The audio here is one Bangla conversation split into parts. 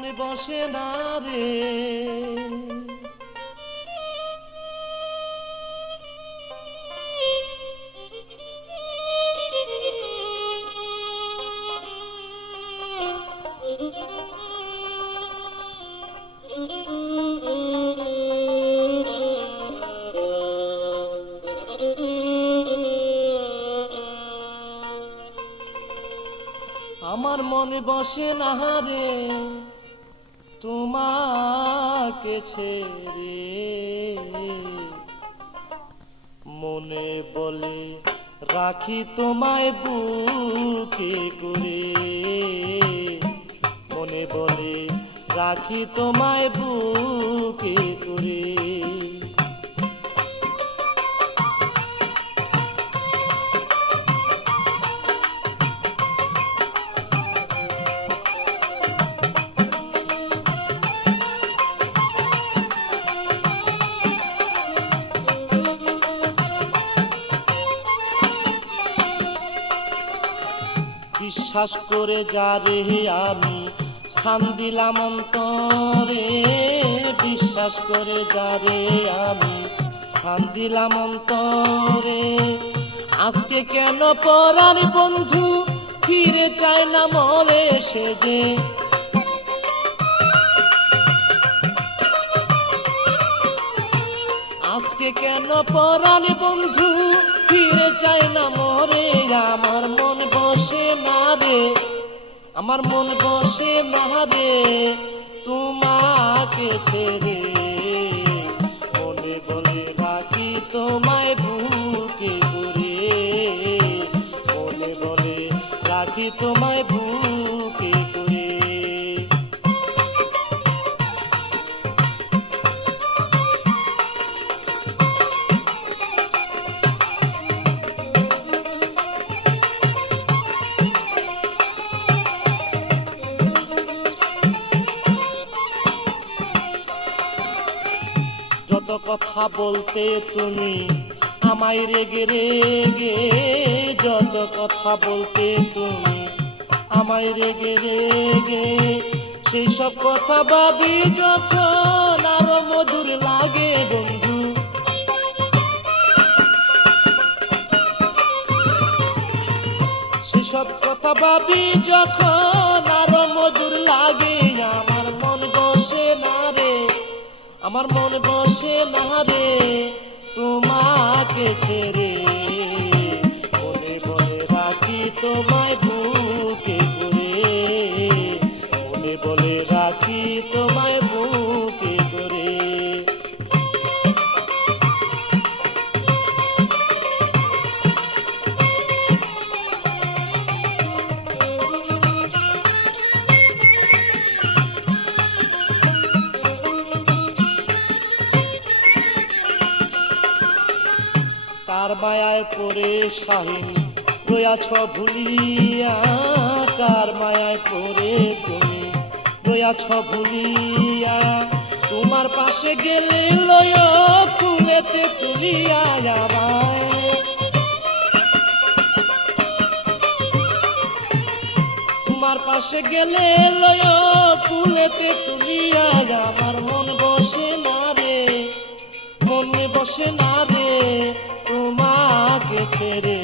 মনে বসে না রে। আমার মনে বসে না রে তোমাকে ছেড়ে, মনে বলে রাখি তোমায় বুকে করে, মনে বলে রাখি তোমায় বুকে করে। বিশ্বাস করে যারে আমি স্থান দিলাম অন্তরে, বিশ্বাস করে যারে আমি স্থান দিলাম অন্তরে, আজকে কেন পরার বন্ধু ফিরে চায় না মরে সে যে। আজকে কেন পরার বন্ধু ফিরে চায় না মরে, আমার মন বসে না রে, আমার মন বসে না রে তোমাকে ছেড়ে, মনে বলে রাখি তোমায় বুকে করে, মনে বলে রাখি তোমায় বুকে করে। যত কথা বলতে তুমি আমায় রেগে রেগে, যত কথা বলতে তুমি আমায় রেগে রেগে, সেই সব কথা ভাবি যখন আরো মধুর লাগে বন্ধু। সেসব কথা ভাবি যখন আরো মধুর লাগে, আমার মন বসে না রে, আমার মন বসে না রে তোমাকে ছেড়ে, মনে বলে রাখি তোমায় বুকে করে, মনে বলে রাখি তোমায় বুকে করে। কার মায়ায় পড়ে শাহিন রয়াছ ভুলিয়া, কার মায়ায় পড়ে তুমি রয়াছ ভুলিয়া, তোমার পাশে গেলে লয় ফুলেতে তুলিয়া আমায়, তোমার পাশে গেলে লয় ফুলেতে তুলিয়া, আমার মন বসে না রে, মনে বসে না রে তোমাকে ছেড়ে,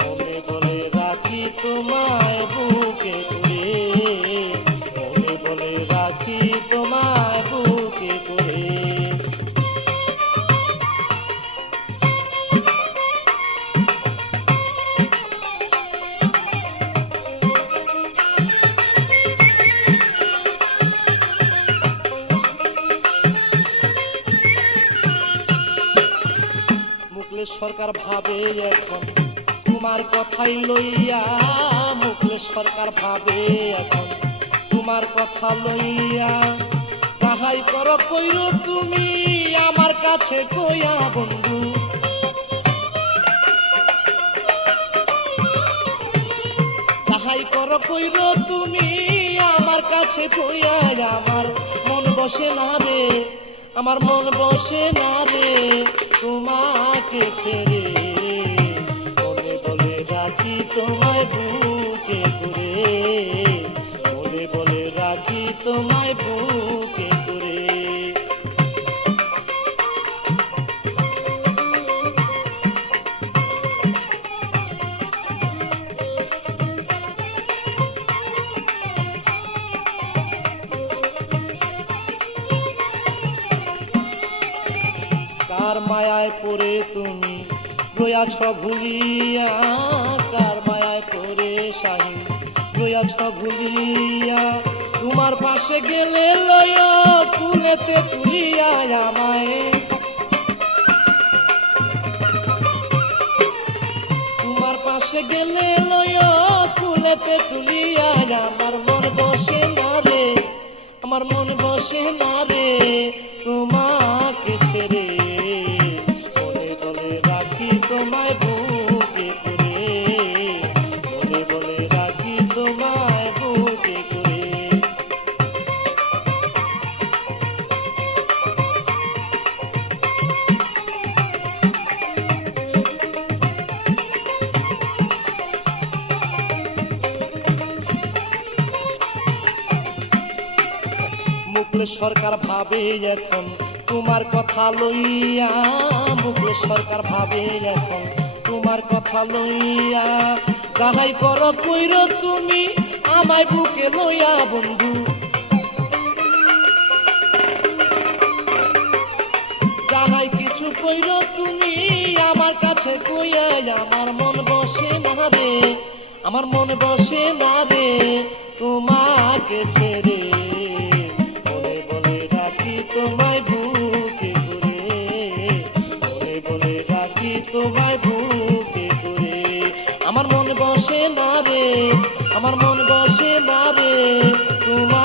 মনে বলে রাখি তোমায় বুকে করে, মনে বলে রাখি তোমায় বুকে করে। মুকলেশ সরকার ভাবে এখন তোমার কথাই লইয়া, মুকলেশ সরকার ভাবে এখন তোমার কথা লইয়া, যাহাই করো কইরো তুমি আমার কাছে কইয়া বন্ধু, যাহাই করো কইরো তুমি আমার কাছে কইয়া, আমার মন বসে না রে, আমার মন বসে না রে তোমাকে ছেড়ে, মনে বলে রাখি তোমায় বুকে করে, মনে বলে রাখি কার মায়ায় পড়ে তুমি রয়াছ ভুলিয়া, কার মায়ায় পড়ে শাহিন রয়াছ ভুলিয়া, তোমার পাশে গেলে লয় কুলেতে তুলিয়া আমায়, তোমার পাশে গেলে লয় কুলেতে তুলিয়া, আমার মন বসে না রে, আমার মন বসে না রে তোমাকে ছেড়ে, বলে বলে রাখি তোমায় বুকে করে, বলে বলে রাখি তোমায় বুকে করে। মুখলেস সরকার ভাবে এখন তোমার কথা লইয়া, মুখলেস সরকার ভাবে এখন তোমার কথা লইয়া, যাহাই করো কইরো তুমি আমায় বুকে লইয়া বন্ধু, যাহাই কিছু কইরো তুমি আমার কাছে কইয়া, আমার মন বসে না রে, আমার মন বসে না রে তোমাকে ছেড়ে, বলে বলে রাখি তোমায় বুকে করে, বলে বলে রাখি তোমায় বুকে করে, আমার মন বসে না রে, আমার মন বসে না রে তোমার